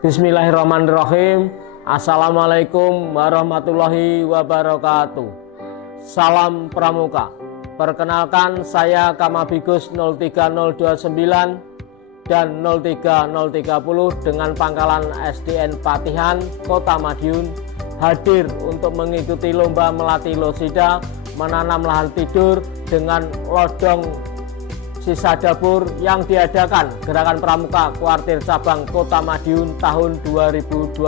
Bismillahirrahmanirrahim. Assalamualaikum warahmatullahi wabarakatuh. Salam Pramuka. Perkenalkan, saya Kamabigus 03029 dan 03030 dengan pangkalan SDN Patihan, Kota Madiun, hadir untuk mengikuti lomba melatih losida menanam lahan tidur dengan lodong sisa dapur yang diadakan Gerakan Pramuka Kuartir Cabang Kota Madiun tahun 2025.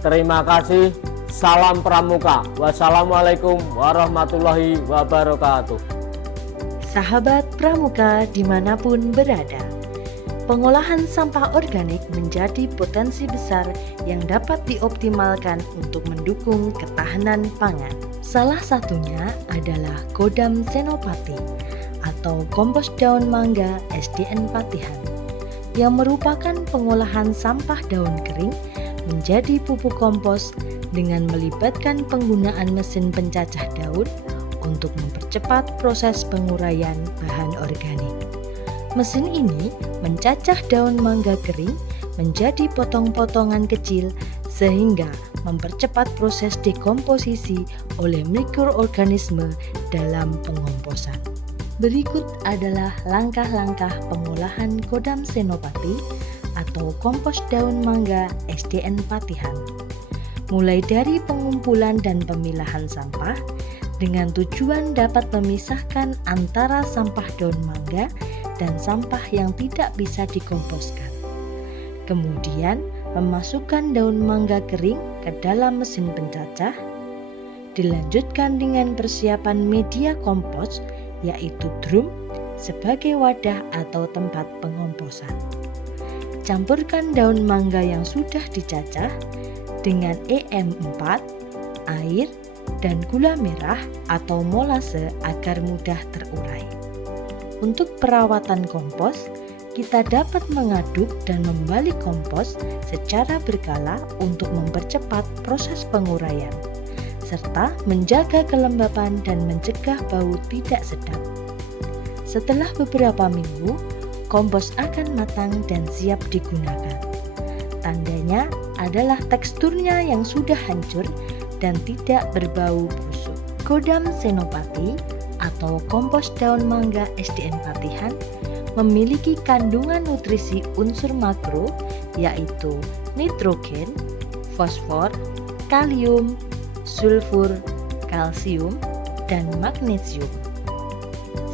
Terima kasih. Salam Pramuka. Wassalamualaikum warahmatullahi wabarakatuh. Sahabat Pramuka dimanapun berada, pengolahan sampah organik menjadi potensi besar yang dapat dioptimalkan untuk mendukung ketahanan pangan. Salah satunya adalah Kodam Senopati atau kompos daun mangga SDN Patihan, yang merupakan pengolahan sampah daun kering menjadi pupuk kompos dengan melibatkan penggunaan mesin pencacah daun untuk mempercepat proses penguraian bahan organik. Mesin ini mencacah daun mangga kering menjadi potong-potongan kecil sehingga mempercepat proses dekomposisi oleh mikroorganisme dalam pengomposan. Berikut adalah langkah-langkah pengolahan Kodam Senopati atau kompos daun mangga SDN Patihan. Mulai dari pengumpulan dan pemilahan sampah dengan tujuan dapat memisahkan antara sampah daun mangga dan sampah yang tidak bisa dikomposkan. Kemudian memasukkan daun mangga kering ke dalam mesin pencacah. Dilanjutkan dengan persiapan media kompos yaitu drum sebagai wadah atau tempat pengomposan. Campurkan daun mangga yang sudah dicacah dengan EM4, air, dan gula merah atau molase agar mudah terurai. Untuk perawatan kompos, kita dapat mengaduk dan membalik kompos secara berkala untuk mempercepat proses penguraian, serta menjaga kelembapan dan mencegah bau tidak sedap. Setelah beberapa minggu, kompos akan matang dan siap digunakan. Tandanya adalah teksturnya yang sudah hancur dan tidak berbau busuk. Kodam Senopati atau kompos daun mangga SDN Patihan memiliki kandungan nutrisi unsur makro yaitu nitrogen, fosfor, kalium, sulfur, kalsium, dan magnesium,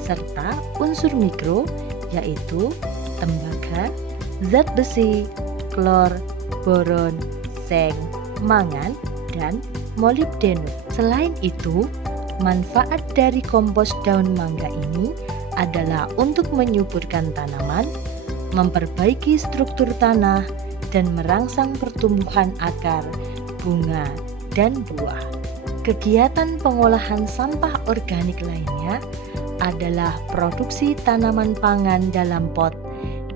serta unsur mikro yaitu tembaga, zat besi, klor, boron, seng, mangan, dan molibdenum. Selain itu, manfaat dari kompos daun mangga ini adalah untuk menyuburkan tanaman, memperbaiki struktur tanah, dan merangsang pertumbuhan akar, bunga, dan buah. Kegiatan pengolahan sampah organik lainnya adalah produksi tanaman pangan dalam pot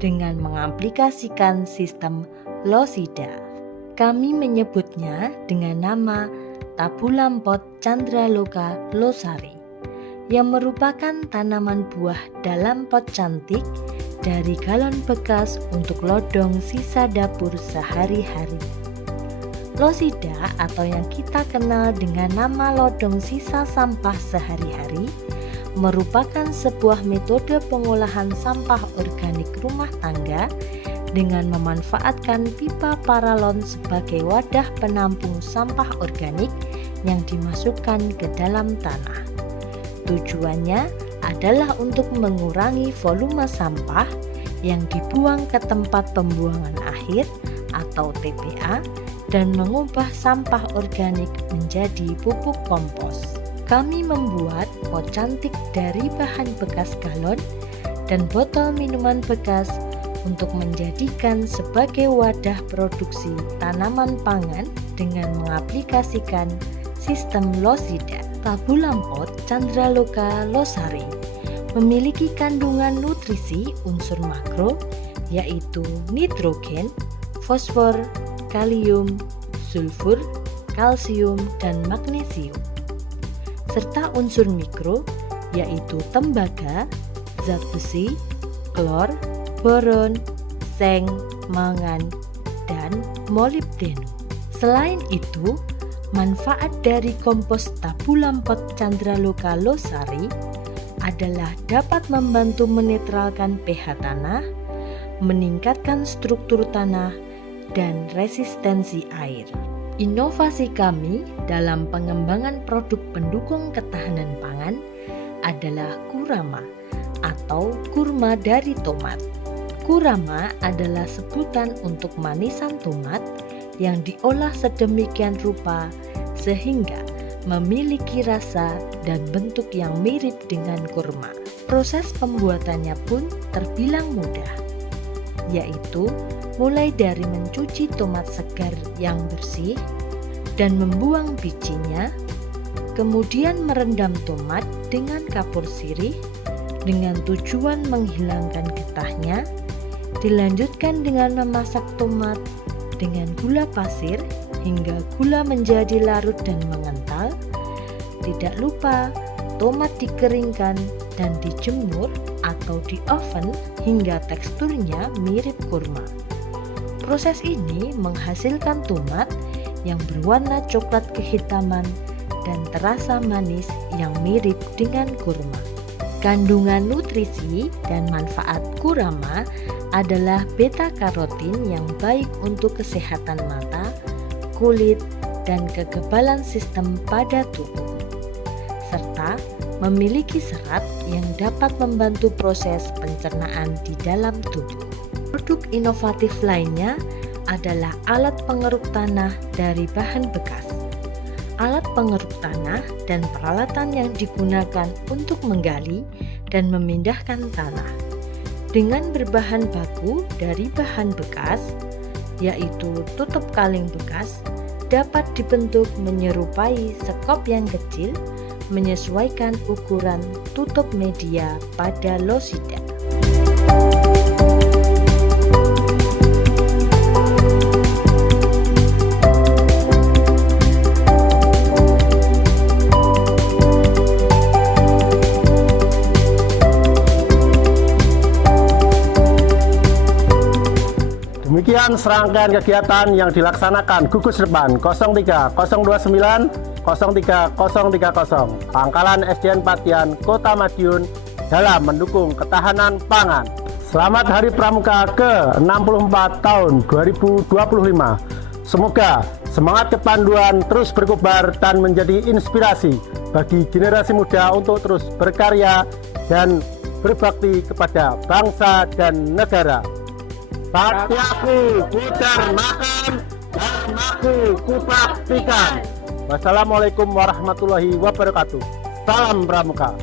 dengan mengaplikasikan sistem losida. Kami menyebutnya dengan nama Tabulampot Candraloka losari, yang merupakan tanaman buah dalam pot cantik dari galon bekas untuk lodong sisa dapur sehari-hari. Losida atau yang kita kenal dengan nama lodong sisa sampah sehari-hari merupakan sebuah metode pengolahan sampah organik rumah tangga dengan memanfaatkan pipa paralon sebagai wadah penampung sampah organik yang dimasukkan ke dalam tanah. Tujuannya adalah untuk mengurangi volume sampah yang dibuang ke tempat pembuangan akhir atau TPA dan mengubah sampah organik menjadi pupuk kompos. Kami membuat pot cantik dari bahan bekas galon dan botol minuman bekas untuk menjadikan sebagai wadah produksi tanaman pangan dengan mengaplikasikan sistem losida. Tabulampot Candraloka losari memiliki kandungan nutrisi unsur makro yaitu nitrogen, fosfor, kalium, sulfur, kalsium, dan magnesium, serta unsur mikro yaitu tembaga, zat besi, klor, boron, seng, mangan, dan molibdenum. Selain itu, manfaat dari kompos Tabulampot Candraloka Losari adalah dapat membantu menetralkan pH tanah, meningkatkan struktur tanah, dan resistensi air. Inovasi kami dalam pengembangan produk pendukung ketahanan pangan adalah Kurama atau kurma dari tomat. Kurama adalah sebutan untuk manisan tomat yang diolah sedemikian rupa sehingga memiliki rasa dan bentuk yang mirip dengan kurma. Proses pembuatannya pun terbilang mudah, yaitu mulai dari mencuci tomat segar yang bersih dan membuang bijinya, kemudian merendam tomat dengan kapur sirih dengan tujuan menghilangkan getahnya, dilanjutkan dengan memasak tomat dengan gula pasir hingga gula menjadi larut dan mengental. Tidak lupa tomat dikeringkan dan dijemur atau di oven hingga teksturnya mirip kurma. Proses ini menghasilkan tomat yang berwarna coklat kehitaman dan terasa manis yang mirip dengan kurma. Kandungan nutrisi dan manfaat Kurama adalah beta-karotin yang baik untuk kesehatan mata, kulit, dan kekebalan sistem pada tubuh, serta memiliki serat yang dapat membantu proses pencernaan di dalam tubuh. Produk inovatif lainnya adalah alat pengeruk tanah dari bahan bekas. Alat pengeruk tanah dan peralatan yang digunakan untuk menggali dan memindahkan tanah dengan berbahan baku dari bahan bekas, yaitu tutup kaleng bekas, dapat dibentuk menyerupai sekop yang kecil menyesuaikan ukuran tutup media pada losida. Demikian serangkaian kegiatan yang dilaksanakan Gugus Depan 03029 03030 Pangkalan SDN Patian, Kota Madiun dalam mendukung ketahanan pangan. Selamat Hari Pramuka ke-64 tahun 2025. Semoga semangat kepanduan terus berkobar dan menjadi inspirasi bagi generasi muda untuk terus berkarya dan berbakti kepada bangsa dan negara. Baktiaku putar makan, dharmaku kubaktikan. Wassalamualaikum warahmatullahi wabarakatuh. Salam Pramuka.